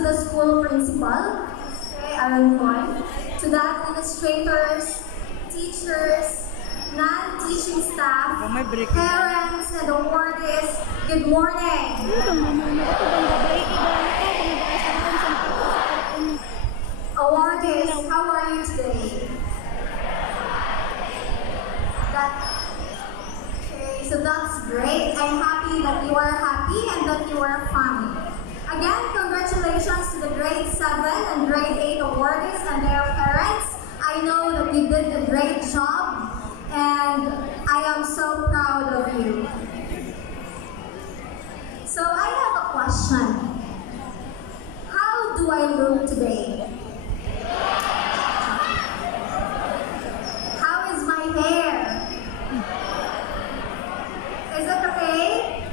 to the school principal, Aranjon, to the administrators, teachers, non-teaching staff, parents, and awardees, good morning. Awardees, how are you today? Okay, so that's great. I'm happy that you are happy and that you are fun. Again, congratulations to the grade 7 and grade 8 awardees and their parents. I know that you did a great job and I am so proud of you. So I have a question. How do I look today? How is my hair? Is it okay?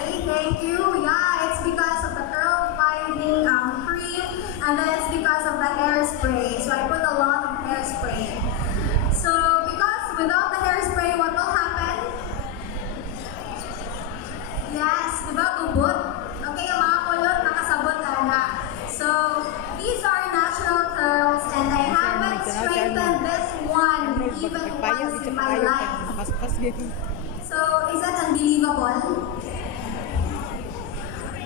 Okay, thank you. Yeah, it's because of the curl binding cream and then it's because of the hairspray. So I put a lot of hairspray. So because without the hairspray, what will happen? Yes, diba gubot? Okay, yung mga kulot nakasabot talaga. So these are natural curls and I haven't straightened this one even once in my life. So is that unbelievable?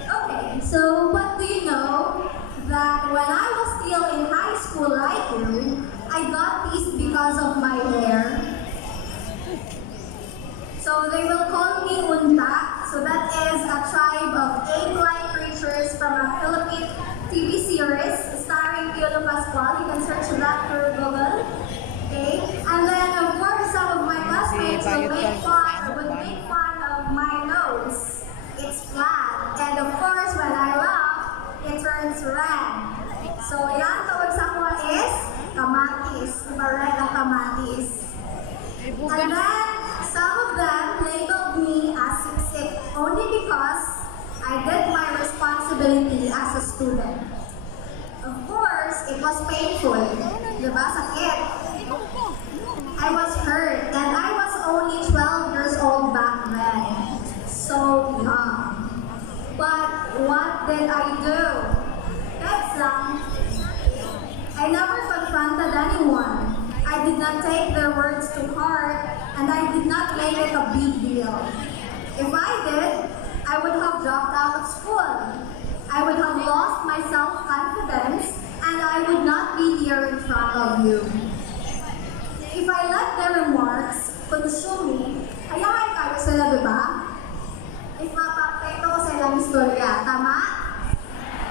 Okay, so but do you know that when I was still in high school like you, I got these because of my hair. So they will call me Unta. So that is a tribe of ape-like creatures from a Philippine TV series starring Piolo Pascual. You can search that through Google. Okay? And then of course some of my classmates would make fun of my nose. It's flat. And of course when I laugh, it turns red. So yan tawag sa ko is kamatis. Diba red ang kamatis? And then some of them labeled me as sick only because I did my responsibility as a student. Of course, it was painful. Diba? Sakit. I was hurt and I was only 12 years old back then. So young. But what did I do? That's I never confronted anyone. I did not take their words to heart and I did not make it a big deal. If I did, I would have dropped out of school. I would have lost my self-confidence and I would not be here in front of you. If I let their remarks consume me, hayaan kayo sila, diba? If mapapekto ko sa ilang istorya, tama?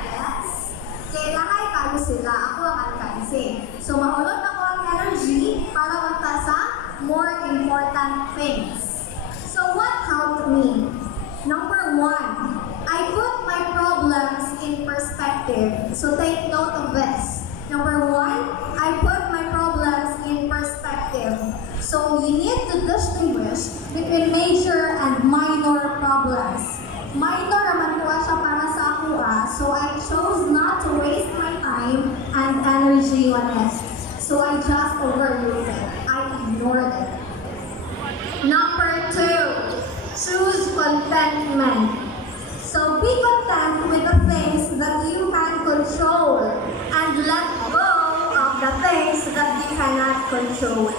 Yes? Kaya lahay kayo sila, ako ang alkansi. So mahulot ako ang energy para magta sa more important things. So what helped me? Number 1, I put my problems in perspective. So take note of this. Number 1, I put my problems in perspective. So you need to distinguish between major and minor problems. Minor naman po siya para sa ako so I chose not to waste my time and energy on it. So I just overlooked it. I ignored it. Number 2, choose contentment. So be content with the things that you can control and let go of the things that you cannot control.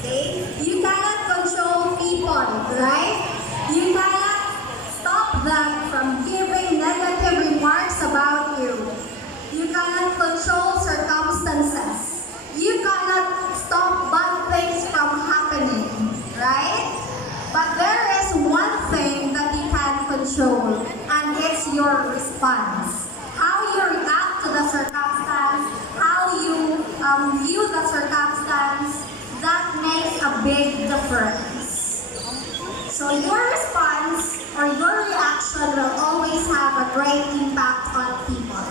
Okay? You cannot control people, right? You cannot stop them from giving negative remarks about you. You cannot control circumstances. You cannot stop bad things from happening, right? But there is one thing that you can control, and it's your response. How you react to the circumstance, how you view the circumstance, that makes a big difference. So your response or your reaction will always have a great impact on people.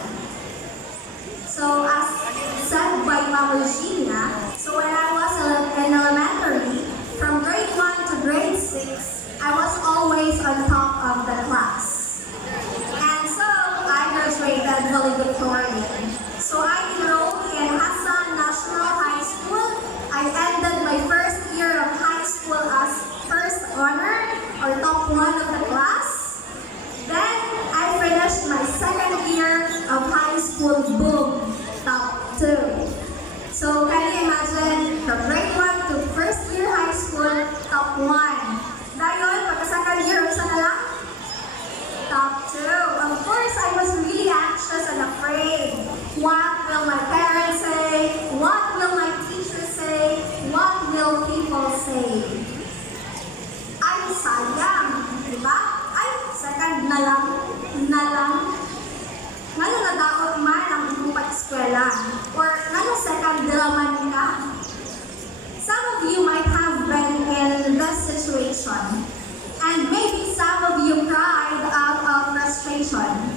So as said by Mama Regina, so when I was in elementary, from grade 1 to grade 6, I was always on top of the class. And so I graduated valedictorian. So I enrolled in Hassan National High School. I ended my first year of high school as first honor or top 1 of the class. Then I finished my second situation. And maybe some of you cried out of frustration.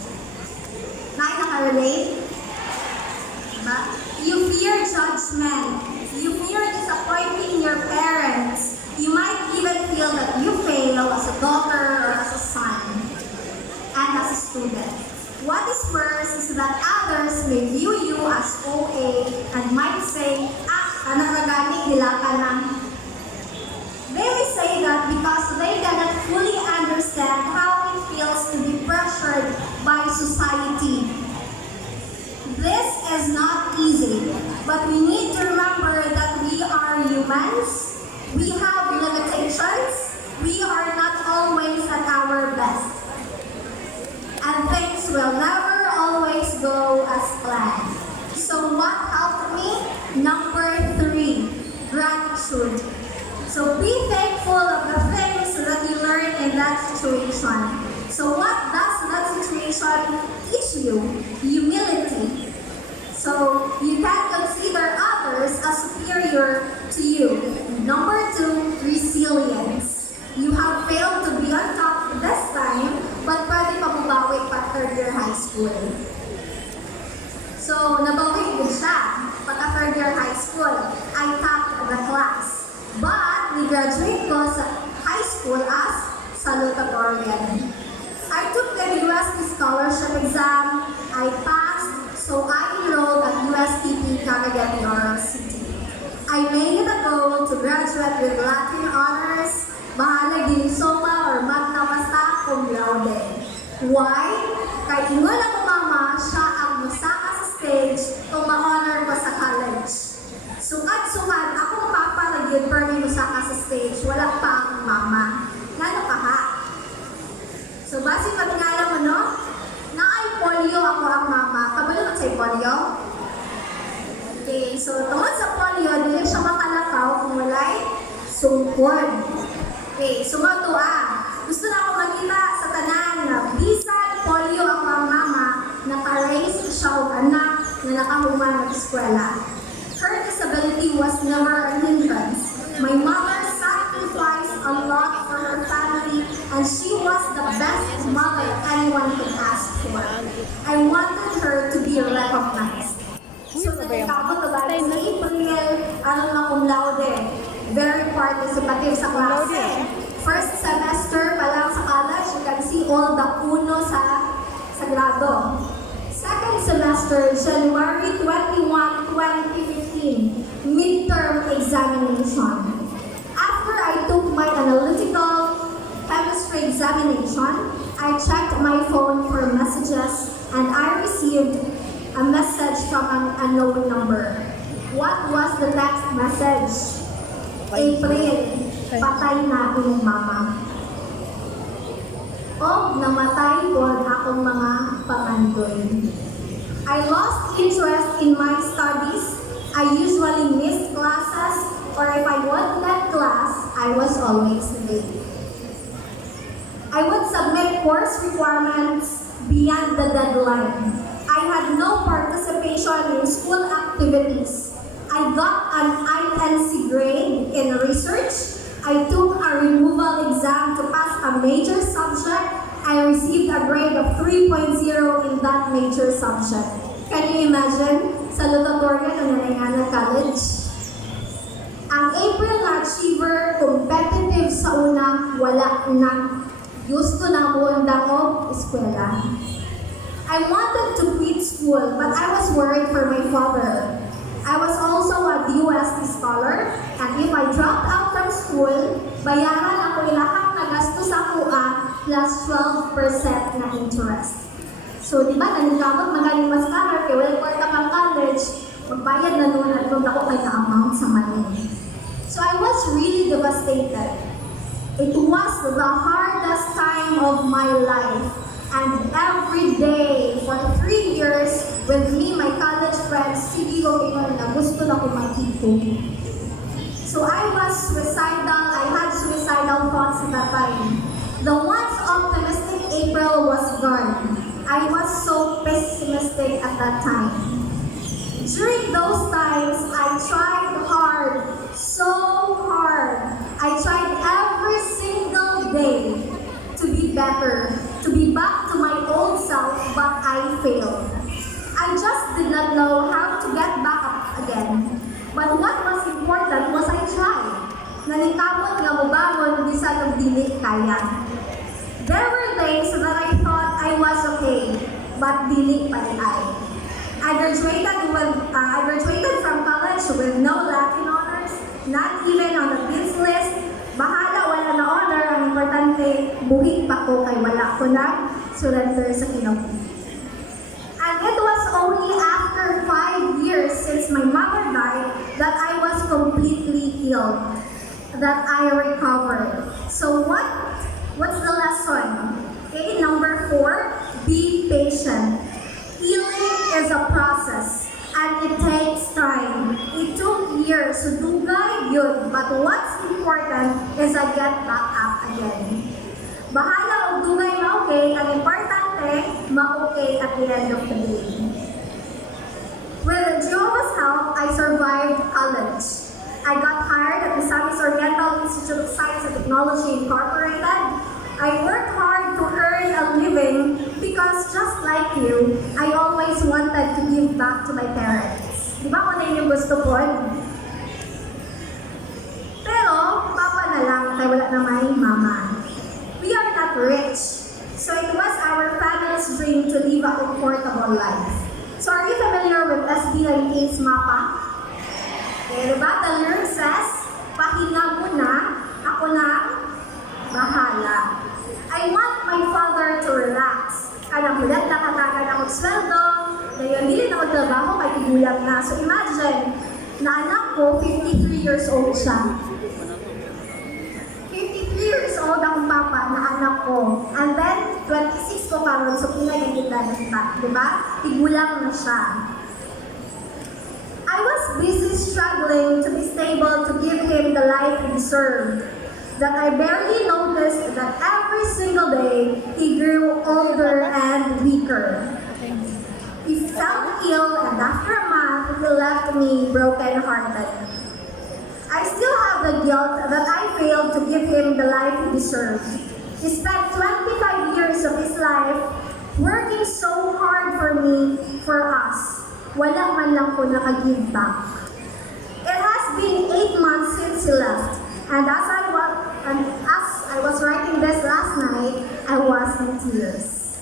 Nakarelate? Diba? You fear judgment. You fear disappointing your parents. You might even feel that you fail as a daughter or as a son and as a student. What is worse is that others may view you as OA and might say, nakagani nila ka na. They may say that because they cannot fully understand how it feels to be pressured by society. This is not easy, but we need to remember that we are humans. We have limitations. We are not always at our best. And things will never always go as planned. So what helped me? Number 3, gratitude. So be thankful of the things that you learn in that situation. So what does that situation teach you? Humility. So you can consider others as superior to you. Number 2, resilience. You have failed to be on top this time, but pwede pa bumawi pa third year high school. So nabawi ko siya. Pagka third year high school, I topped the class. But ni-graduate ko sa high school as salutatorian. I took the UST scholarship exam. I passed, so I enrolled at USTP Cagayan de Oro City. I made it a goal to graduate with Latin honors, bahala din soma or magna basta cum laude. Why? Kaya ingon ako mama, siya ang musaka sa stage kung ma-honor ko sa college. Sukad-sukad, akong papa nag-permi musaka sa stage, wala pa akong mama. Nano ka ha? So base pag ngalan mo no, na-ay polio ako ang mama. Kabalo ka sa'y polio? Okay, so tungkol sa polio, dili siya makalakaw kung walay sungkod. Okay, so mato gusto na ako makita sa tanan na bisan polio ako ang mama, naka-raise siya o anak na nakahuman ng eskwela. Her disability was never a hindrance. My mother sacrificed a lot for her family and she was the best mother anyone could ask for. I wanted her to be recognized. So nagkabot na si April, na cum laude, very participative sa klase. First semester pa lang sa college, you can see all the uno sa grado. Second semester, January 21, 2015, midterm examination. After I took my analytical chemistry examination, I checked my phone for messages and I received a message from an unknown number. What was the text message? April, patay na akong mama. O namatay po akong mga pangandoy. I lost interest in my studies. I usually missed classes, or if I would let class, I was always late. I would submit course requirements beyond the deadline. I had no participation in school activities. I got an INC grade in research. I took a removal exam to pass a major subject. I received a grade of 3.0 in that major subject. Can you imagine? Salutatorian ng Nanayana College. Ang April na achiever, competitive sa una, wala na. Gusto na mo ang dangog, eskwela. I wanted to quit school, but I was worried for my father. I was also a UST scholar, and if I dropped out from school, bayaran ako ilahang na gasto sa kuha plus 12% na interest. So, di ba, nanigamot magaling mas scholar, kaya wala ko ka pang college, magbayad na noon at kung ako may na-amount sa money. So, I was really devastated. It was the hardest time of my life. And every day, for 3 years, with me, my college friends, sige ko ingon na gusto na ko mag-ipon. So I was suicidal, I had suicidal thoughts at that time. The once optimistic April was gone. I was so pessimistic at that time. During those times, I tried hard, so hard. I tried every single be better, to be back to my old self, but I failed. I just did not know how to get back up again. But what was important was I tried. Nanikamot nga mubangon bisan og dili kaya. There were days that I thought I was okay, but dili pa rin I. I graduated from college with no Latin honors, not even on the dean's list. Bahala, wala na honor. Ang importante, buhig pa ko kay wala ko na surrender sa Ginoo. And it was only after 5 years since my mother died that I was completely healed, that I recovered. So what's the lesson? Okay, number 4, be patient. Healing is a process and it takes time. It took years to dugay yun, but what's important is I get back up again. Bahala og dugay ma-okay, ang importante, ma-okay at the end of the day. With Jehovah's help, I survived college. I got hired at the Misamis Oriental Institute of Science and Technology Incorporated. I worked hard to earn a living because just like you, I always wanted to give back to my parents. Di ba kung na yung gusto ko? Pero, papa na lang, kaya wala na may mama. We are not rich, so it was our family's dream to live a comfortable life. So are you familiar with SB 19's MAPA? Okay, diba? The lyric says, pahinga mo na, ako na bahala. I want my father to relax. Kanang hulat na katagan akong sweldo, dahil hindi na magtrabaho, may tigulang na. So imagine, na anak ko, 53 years old siya. 53 years old ang papa na anak ko. And then, 26 ko karon, so pinagigita na kita. Diba? Tigulang na siya. I was busy struggling to be stable to give him the life he deserved. That I barely noticed that every single day, he grew older and weaker. He felt ill, and after a month, he left me broken-hearted. I still have the guilt that I failed to give him the life he deserved. He spent 25 years of his life working so hard for me, for us. Wala man lang ko naka-give back. It has been 8 months since he left, and as I was writing this last night, I was in tears.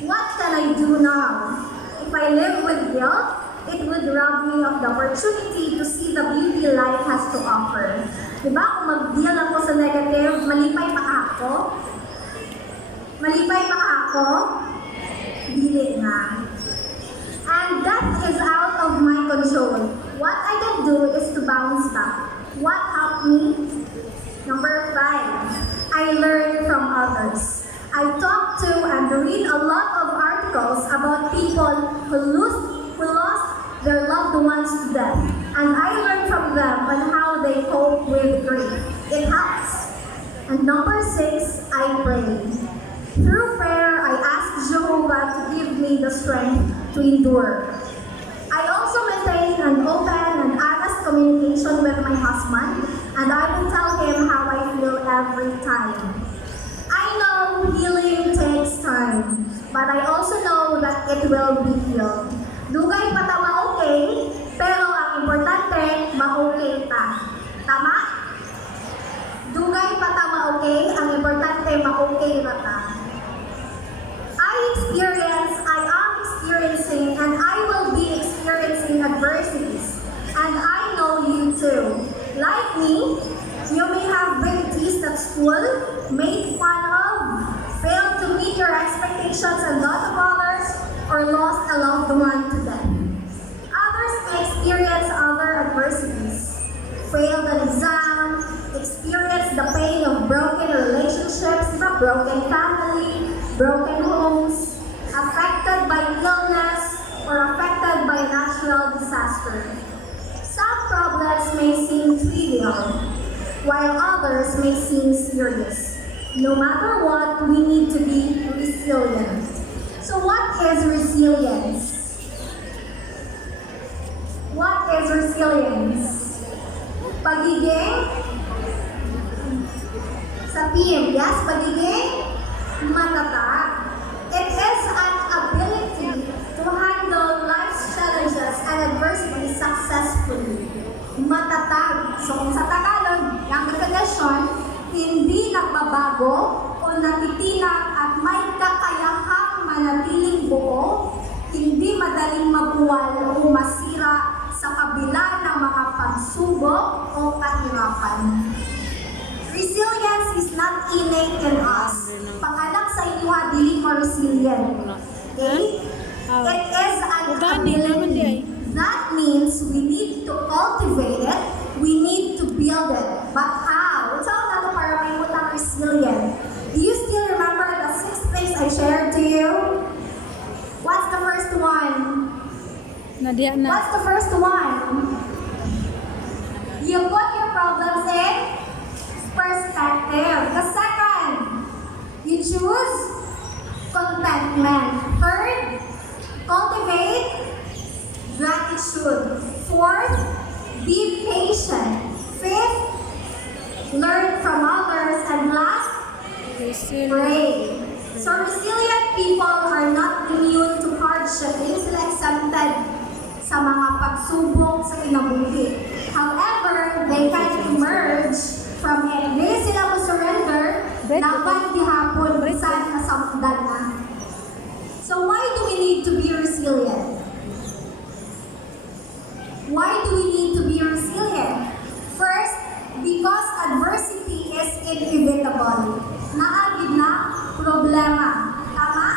What can I do now? If I live with guilt, it would rob me of the opportunity to see the beauty life has to offer. Diba, kung mag-deal ako sa negative, malipay pa ako? Malipay pa ako? Dili na. And that is out of my control. What I can do is to bounce back. What helped me? Number 5, I learn from others. I talk to and read a lot of articles about people who lost their loved ones to death. And I learn from them on how they cope with grief. It helps. And number 6, I pray. Through prayer, I ask Jehovah to give me the strength to endure. I also maintain an open and honest communication with my husband, and I will tell him how I feel every time. I know healing takes time, but I also know that it will be healed. Dugay pa ta ma-okay, pero ang importante, ma-okay ta. Tama? Dugay pa ta ma-okay, ang importante, ma-okay na ta. I am experiencing, and I will be experiencing adversities. And I know you too. Like me, you may have been teased at school, made fun of, failed to meet your expectations and those of others, or lost a loved one to death. Others may experience other adversities, failed an exam, experienced the pain of broken relationships, broken family, broken homes, affected by illness, or affected by natural disaster. Some problems may seem trivial, while others may seem serious. No matter what, we need to be resilient. So what is resilience? What is resilience? Pagiging sa team. Yes, pagiging matatag. It is an ability to handle life's challenges and adversity successfully. Matatag. So kung sa Tagalog, yung definition, hindi nagbabago o natitinag at may kakayahang manatiling buo, hindi madaling mabuwal o masira sa kabila ng mga pagsubok o kahirapan. Resilience is not innate in us. Panganak sa inyo, dili mo resilient. Okay? It is an ability. That means we need to cultivate it, we need to build it. But how? What's all nato para may mutang resilient? Do you still remember the 6 things I shared to you? What's the first one? Nadia na. What's the first one? You put your problems in perspective. The second, you choose contentment. Third, cultivate gratitude. Fourth, be patient. Fifth, learn from others. And last, pray. So resilient people are not immune to hardship. Hindi sila exempted sa mga pagsubok sa kinabuhi. However, they can emerge from it. Hindi sila mo surrender, dapat dihapon, bisan na sa mundan na. So why do we need to be resilient? Why do we need to be resilient? First, because adversity is inevitable. Naagid na problema. Tama?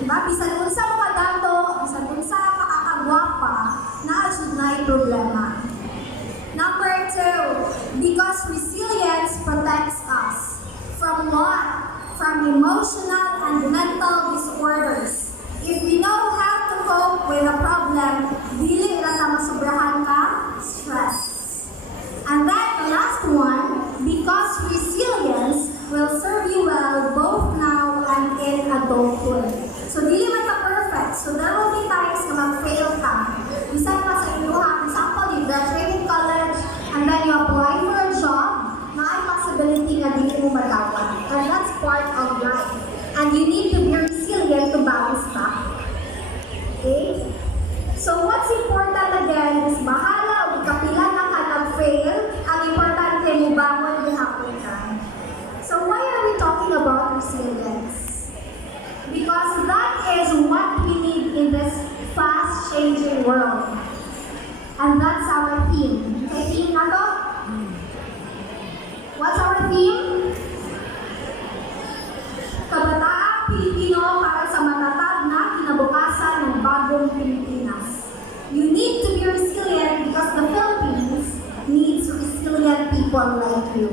Diba? Bisan kung sa mga dato, bisan kung sa makakagwapa, naasud na yung problema. Number 2, because resilience protects us. From what? From emotional and mental disorders. If we know how to cope with a problem, dili na ta masobrahan ka stress. And then the last one, because resilience will serve you well both now and in adulthood. So dili man ka perfect. So there will be times na mag-fail ka. Bisan pa sa inyo ha, for example, you graduated college and then you apply for a job, may possibility na dili mo madawat. And that's part of life. And you need to be resilient to bounce back. Okay? So what's important again is bahala o kapila na ka nag-fail, ang importante mo bangon gihapon ka. So why are we talking about resilience? Because that is what we need in this fast-changing world. And that's our theme. Okay, theme na to? What's our theme? Kabataang Pilipino para sa matatag na kinabukasan ng bagong Pilipinas. You need to be resilient because the Philippines needs resilient people like you.